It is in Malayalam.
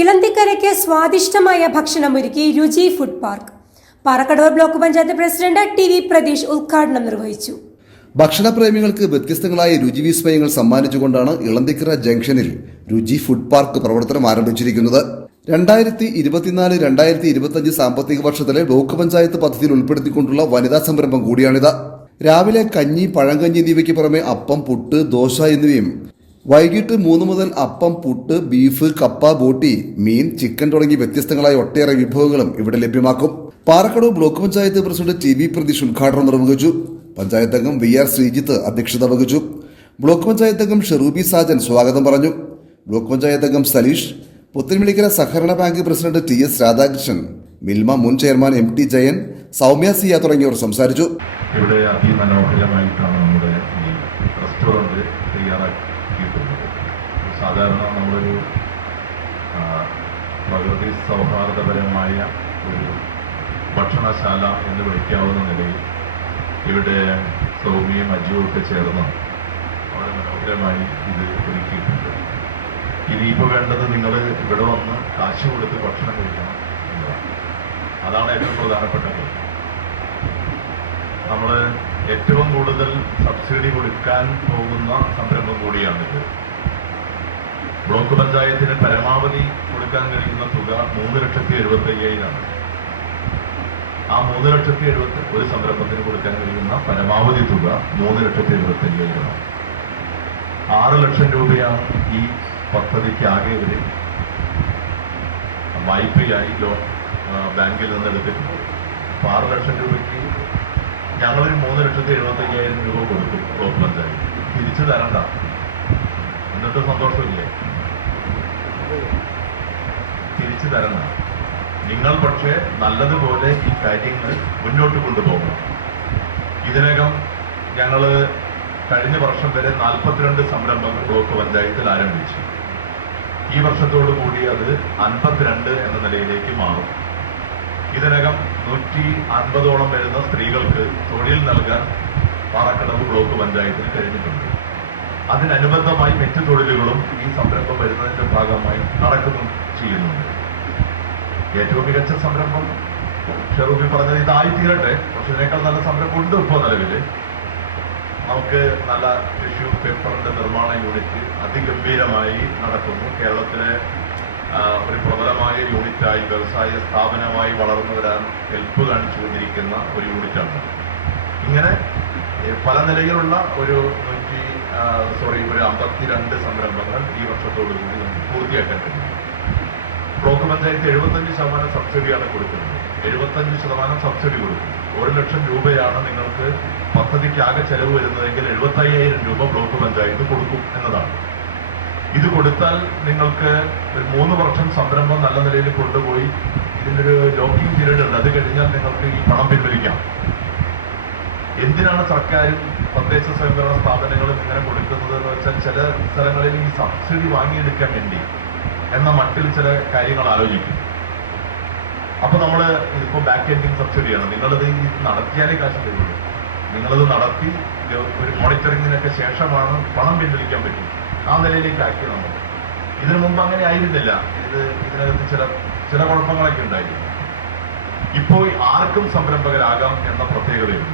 ഇളന്തിക്കരയ്ക്ക് സ്വാദിഷ്ടമായ ഭക്ഷണമൊരുക്കി Ruchi food park. Parakkadavu block panchayat president T V Pratheesh ഉദ്ഘാടനം നിർവഹിച്ചു. ഭക്ഷണപ്രേമികൾക്ക് വ്യത്യസ്തങ്ങളായ രുചി വിസ്മയങ്ങൾ സമ്മാനിച്ചുകൊണ്ടാണ് ഇളന്തിക്കര ജംഗ്ഷനിൽ രുചി ഫുഡ് പാർക്ക് പ്രവർത്തനം ആരംഭിച്ചിരിക്കുന്നത്. രണ്ടായിരത്തി ഇരുപത്തിനാല് രണ്ടായിരത്തി ഇരുപത്തിയഞ്ച് സാമ്പത്തിക വർഷത്തിലെ ബ്ലോക്ക് പഞ്ചായത്ത് പദ്ധതിയിൽ ഉൾപ്പെടുത്തിക്കൊണ്ടുള്ള വനിതാ സംരംഭം കൂടിയാണിത്. രാവിലെ കഞ്ഞി പഴങ്കഞ്ഞി എന്നിവയ്ക്ക് പുറമെ അപ്പം പുട്ട് ദോശ എന്നിവയും വൈകിട്ട് മൂന്ന് മുതൽ അപ്പം പുട്ട് ബീഫ് കപ്പ ബോട്ടി മീൻ ചിക്കൻ തുടങ്ങി വ്യത്യസ്തങ്ങളായ ഒട്ടേറെ വിഭവങ്ങളും ഇവിടെ ലഭ്യമാക്കും. Parakkadavu block panchayat president T V Pratheesh ഉദ്ഘാടനം നിർവഹിച്ചു. പഞ്ചായത്ത് അംഗം വി ആർ ശ്രീജിത്ത് അധ്യക്ഷത വഹിച്ചു. ബ്ലോക്ക് പഞ്ചായത്ത് അംഗം ഷെറൂബി സാജൻ സ്വാഗതം പറഞ്ഞു. ബ്ലോക്ക് പഞ്ചായത്ത് അംഗം സലീഷ് പുത്തൻവിളിക്കര സഹകരണ bank president T S Radhakrishnan Milma മുൻ chairman M T Jayan Soumya Siya തുടങ്ങിയവർ സംസാരിച്ചു. ഇവിടെ അതിമനോഹരമായിട്ടാണ് നമ്മുടെ ഈ റെസ്റ്റോറന്റ് തയ്യാറാക്കിയിട്ടുള്ളത് സാധാരണ നമ്മളൊരു പ്രകൃതി സൗഹാർദ്ദപരമായ ഒരു ഭക്ഷണശാല എന്ന് വിളിക്കാവുന്ന നിലയിൽ ഇവിടെ സൗമ്യയും അജുവും ഒക്കെ ചേർന്ന് വളരെ മനോഹരമായി ഇത് ഒരുക്കിയിട്ടുണ്ട്. ഇനിയിപ്പോൾ വേണ്ടത് നിങ്ങൾ ഇവിടെ വന്ന് കാശ് കൊടുത്ത് ഭക്ഷണം കഴിക്കണം എന്നതാണ്. അതാണ് ഏറ്റവും പ്രധാനപ്പെട്ട കാര്യം. നമ്മൾ ഏറ്റവും കൂടുതൽ സബ്സിഡി കൊടുക്കാൻ പോകുന്ന സംരംഭം കൂടിയാണിത്. ബ്ലോക്ക് പഞ്ചായത്തിന് പരമാവധി കൊടുക്കാൻ കഴിയുന്ന തുക മൂന്ന് ലക്ഷത്തി എഴുപത്തി അയ്യായിരമാണ് ആ മൂന്ന് ലക്ഷത്തി എഴുപത്തി ഒരു സംരംഭത്തിന് കൊടുക്കാൻ കഴിയുന്ന പരമാവധി തുക മൂന്ന് ലക്ഷത്തി എഴുപത്തി അയ്യായിരമാണ് ആറ് ലക്ഷം രൂപയാണ് ഈ പദ്ധതിക്ക് ആകെ ഇവർ വായ്പയായി ലോൺ ബാങ്കിൽ നിന്ന് എടുത്തിട്ടുണ്ട് അപ്പോൾ ആറ് ലക്ഷം രൂപയ്ക്ക് ഞങ്ങളൊരു മൂന്ന് ലക്ഷത്തി എഴുപത്തി അയ്യായിരം രൂപ കൊടുക്കും ബ്ലോക്ക് പഞ്ചായത്ത് തിരിച്ചു തരണ്ട. എന്നിട്ട് സന്തോഷമില്ലേ? തിരിച്ചു തരണം. നിങ്ങൾ പക്ഷേ നല്ലതുപോലെ ഈ കാര്യങ്ങൾ മുന്നോട്ട് കൊണ്ടുപോകണം. ഇതിനകം ഞങ്ങൾ കഴിഞ്ഞ വർഷം വരെ നാൽപ്പത്തിരണ്ട് സംരംഭങ്ങൾ ബ്ലോക്ക് പഞ്ചായത്തിൽ ആരംഭിച്ചു. ഈ വർഷത്തോടു കൂടി അത് അൻപത്തിരണ്ട് എന്ന നിലയിലേക്ക് മാറും. ഇതിനകം നൂറ്റി അൻപതോളം വരുന്ന സ്ത്രീകൾക്ക് തൊഴിൽ നൽകാൻ പാറക്കടവ് ബ്ലോക്ക് പഞ്ചായത്തിന് കഴിഞ്ഞിട്ടുണ്ട്. അതിനനുബന്ധമായി മറ്റു തൊഴിലുകളും ഈ സംരംഭം വരുന്നതിന്റെ ഭാഗമായി നടക്കുന്നു ചെയ്യുന്നുണ്ട് ഏറ്റവും മികച്ച സംരംഭം. ഷെറൂബി പറഞ്ഞത് ഇതായിത്തീരട്ടെ. പക്ഷെ ഇതിനേക്കാൾ നല്ല സംരംഭം ഉണ്ട് ഇപ്പോൾ നിലവിൽ നമുക്ക് നല്ല ടിഷ്യൂ പേപ്പറിന്റെ നിർമ്മാണ യൂണിറ്റ് അതിഗംഭീരമായി നടക്കുന്നു. കേരളത്തിലെ ഒരു പ്രബലമായ യൂണിറ്റായി വ്യവസായ സ്ഥാപനമായി വളർന്നു വരാൻ ഹെൽപ്പ് കാണിച്ചുകൊണ്ടിരിക്കുന്ന ഒരു യൂണിറ്റാണ് ഇങ്ങനെ പല നിലയിലുള്ള ഒരു നൂറ്റി സോറി ഒരു അമ്പത്തിരണ്ട് സംരംഭങ്ങൾ ഈ വർഷത്തോടു കൂടി നമുക്ക് പൂർത്തിയാക്കാൻ കഴിയും. ബ്ലോക്ക് പഞ്ചായത്ത് എഴുപത്തഞ്ച് ശതമാനം സബ്സിഡിയാണ് കൊടുക്കുന്നത്. എഴുപത്തഞ്ച് ശതമാനം സബ്സിഡി കൊടുക്കും ഒരു ലക്ഷം രൂപയാണ് നിങ്ങൾക്ക് പദ്ധതിക്ക് ആകെ ചെലവ് വരുന്നതെങ്കിൽ എഴുപത്തയ്യായിരം രൂപ ബ്ലോക്ക് പഞ്ചായത്ത് കൊടുക്കും എന്നതാണ്. ഇത് കൊടുത്താൽ നിങ്ങൾക്ക് ഒരു മൂന്ന് വർഷം സംരംഭം നല്ല നിലയിൽ കൊണ്ടുപോയി. ഇതിനൊരു ലോക്കിംഗ് പീരീഡ് ഉണ്ട്. അത് കഴിഞ്ഞാൽ നിങ്ങൾക്ക് ഈ പണം പിൻവലിക്കാം. എന്തിനാണ് സർക്കാരും തദ്ദേശ സ്വയംഭരണ സ്ഥാപനങ്ങളും ഇങ്ങനെ കൊടുക്കുന്നത് എന്ന് വെച്ചാൽ ചില സ്ഥലങ്ങളിൽ ഈ സബ്സിഡി വാങ്ങിയെടുക്കാൻ വേണ്ടി എന്ന മട്ടിൽ ചില കാര്യങ്ങൾ ആലോചിക്കും. അപ്പൊ നമ്മൾ ഇതിപ്പോ ബാക്ക് എൻഡിങ് സബ്സിഡിയാണ്. നിങ്ങളിത് ഇത് നടത്തിയാലേ കാശ് തരുള്ളൂ നിങ്ങളത് നടത്തി ഒരു മോണിറ്ററിങ്ങിനൊക്കെ ശേഷമാണ് പണം പിൻവലിക്കാൻ പറ്റും. ആ നിലയിലേക്ക് ആക്കി നമ്മൾ. ഇതിനു മുമ്പ് അങ്ങനെ ആയിരുന്നില്ല. ഇത് ഇതിനകത്ത് ചില ചില കുഴപ്പങ്ങളൊക്കെ ഉണ്ടായിരുന്നു. ഇപ്പോൾ ആർക്കും സംരംഭകരാകാം എന്ന പ്രത്യേകതയുണ്ട്.